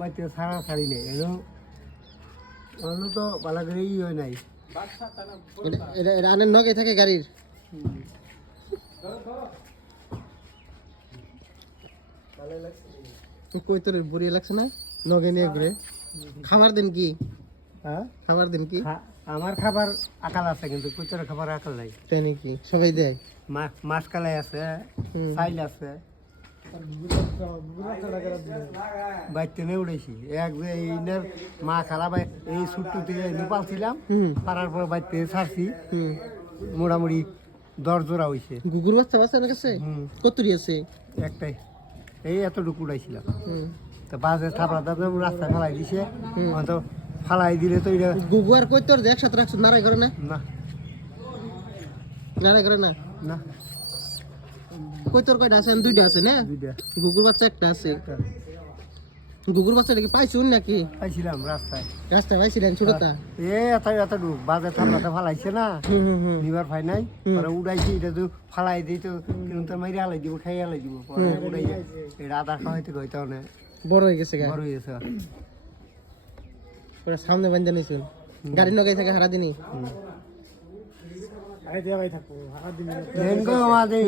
বাইতে সারা সারি নেই তো পালা করে হয় নাই এটা আনের নগে থাকে গাড়ির কই তোর বুড়ি লাগছে না নগে নিয়ে ঘুরে খাবার দিন কি হ্যাঁ খাবার দিন কি আমার খাবার আকাল আছে কিন্তু কুতরের খাবার আকাল নাই তাই নাকি সবাই দেয় মাছ কালাই আছে চাইল আছে বাইতে নিয়ে উড়েছি এক যে এইনার মা খারাপ এই ছুট্টুতে নেপাল ছিলাম পারার পর বাইতে ছাড়ছি মোটামুটি 10 জোড়া হয়েছে গুগুর বাচ্চা আছে না কাছে কতরি আছে একটাই এই এতটুকু উড়াইছিলাম তো বাজে থাপড়া দাদা রাস্তায় ফেলাই দিছে তো ফালাই দিলে তো এটা গুগু আর কই তোর একসাথে রাখছ নারাই করে না না নারাই করে না না কই তোর কয়টা আছে দুইটা আছে না দুইটা গুগুর বাচ্চা একটা আছে গুগুর বাচ্চাটা কি পাইছুন নাকি পাইছিলাম রাস্তায় রাস্তায় পাইছিলেন ছোটটা এতটুকু বাজে থাপড়াতে ফালাইছে না নিবার ফাই নাই পরে উড়াইছি এটা তো ফালাই দিই তো কিন্তু মাইরে আলাই দিব খাই আলাই দিব পরে উড়াই এটা আদা খাওয়াইতে কইতে না বড় হয়ে গেছে বড় হয়ে গেছে পরে সামনে বান্ধা নিছুন গাড়ি নগাই থাকে হারা দিনই দেন গো আমাদের